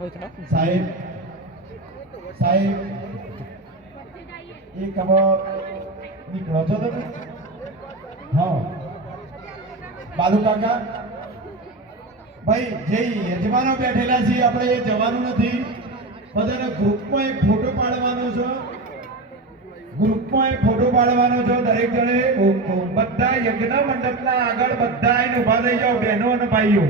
સાહેબ સાહેબ એક હવે નીકળો છો તમે? હા બાલુ કાકા ભાઈ જે યજમાનો બેઠેલા છે આપણે એ જવાનું નથી, બધાને ગ્રુપમાં એક ફોટો પાડવાનો છે, ગ્રુપમાં એક ફોટો પાડવાનો છે. દરેક જણે બધા યજ્ઞ મંડપના આગળ બધા આવીને ઉભા થઈ જાઓ બહેનો અને ભાઈઓ.